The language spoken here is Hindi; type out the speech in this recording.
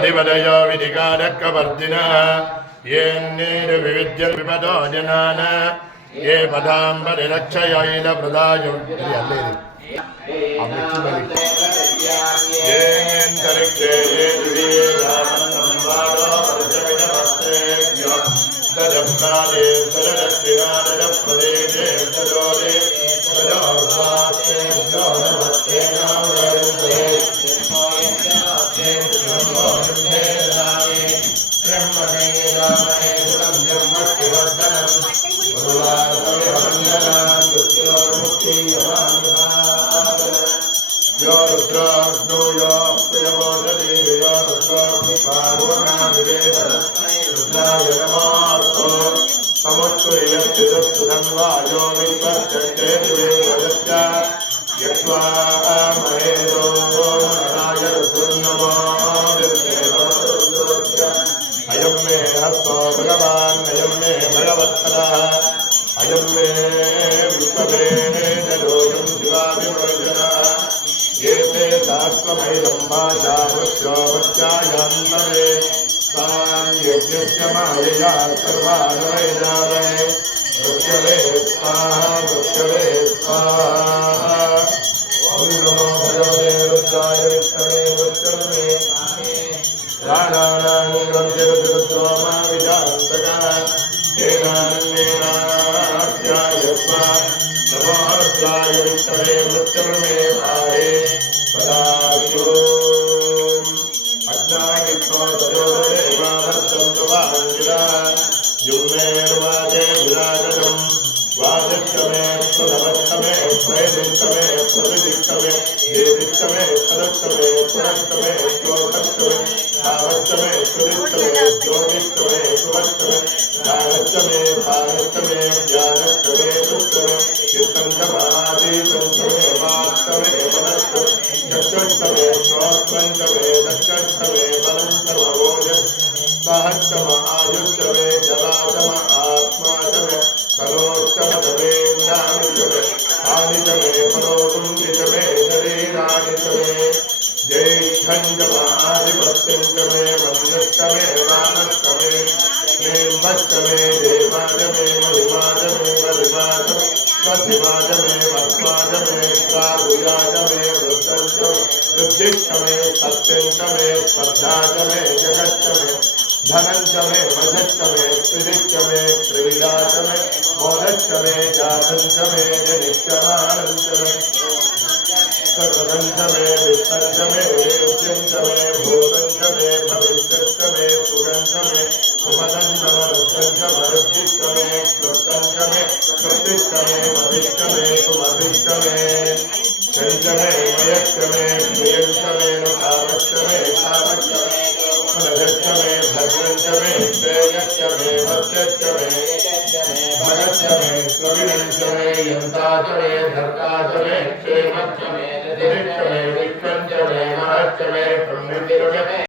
अधिपदयो विधिकारकवर्धिनः येन्नीरुविविद्य विपदो जनान ये पदां परिरक्षयैलप्रदायुं येऽन्तरिक्षे ये दिवे रामन्नम्बारो वर्षमिदमस्तेभ्यो तदप्रादे तददक्षिणादप्रदेशे तदोरे तदोर्वास्तेभ्यो नमस्ते नामये अयं मे हस्तो भगवान् अयं मे भगवत्तरः अयं मे विश्ववेदोऽयं शिवाभिवर्जनः एते शास्त्रमैदं वाचा वृक्षो वृक्षायान्तरे तां यज्ञस्य मायया सर्वान् वैदावै वृक्षवे स्वाहा वृक्षवे स्वाहा ॐ नमो भगवते रुद्राय विष्णवे वृक्षवे प्राणानां ग्रन्थिरुद्रोमा विजान्तकः एनान्येनाध्यायस्वा नमो रुद्राय विष्णवे वृक्षवे पाहे पदाशो अग्नायित्वा तयोदेवावर्तन्तु वाञ्जिरा युग्मेर्वाजे विरागतम् वादिष्टमे प्रथमष्टमे प्रैदिष्टमे प्रतिदिष्टमे देदिष्टमे तदष्टमे पुरष्टमे श्लोकष्टमे धावष्टमे सुदिष्टमे ज्योतिष्टमे सुवष्टमे ज्ञानष्टमे भानष्टमे ज्ञानष्टमे दुष्टमे चित्तन्तमादीतन्तमे वाष्टमे वनष्टमे चतुष्टमे श्रोत्रन्तमे दक्षष्टमे वनन्तमवोज सहष्टम आयुष्टमे जलातम आत्मातमे करोष्टमतमे ज्ञानितमे आनितमे परोकुञ्जितमे शरीरानितमे ज्येष्ठञ्जमाधिपत्यञ्जमे वन्यष्टमे रामष्टमे नेम्बष्टमे देवाजमे महिमाजमे वरिमाजमे स्वधिमाजमे वर्ष्माजमे प्रागुयाजमे वृद्धञ्जमे वृद्धिष्टमे सत्यञ्जमे स्पर्धाजमे जगच्चमे धनञ्जमे वजच्चमे त्रिदिष्टमे क्रीडाचमे मोदच्चमे जातञ्जमे जनिष्टमानञ्जमे सकलञ्जमे वित्तञ्जमे वेद्यञ्जमे भूतञ्जमे भविष्यञ्जमे सुगञ्जमे सुमदञ्जमरुद्धञ्जमरुद्धिष्टमे कृत्तञ्जमे कृत्तिष्टमे मदिष्टमे सुमदिष्टमे चञ्जमे मयष्टमे प्रियञ्जमे नुकावष्टमे कावष्टमे पुनजष्टमे भद्रञ्जमे श्रेयष्टमे भद्रष्टमे भगष्टमे स्वविरञ्जमे यन्ताचमे धर्ताचमे क्षेमक्षमे दिदिष्टमे विक्रञ्जमे महच्चमे ब्रह्मिष्टमे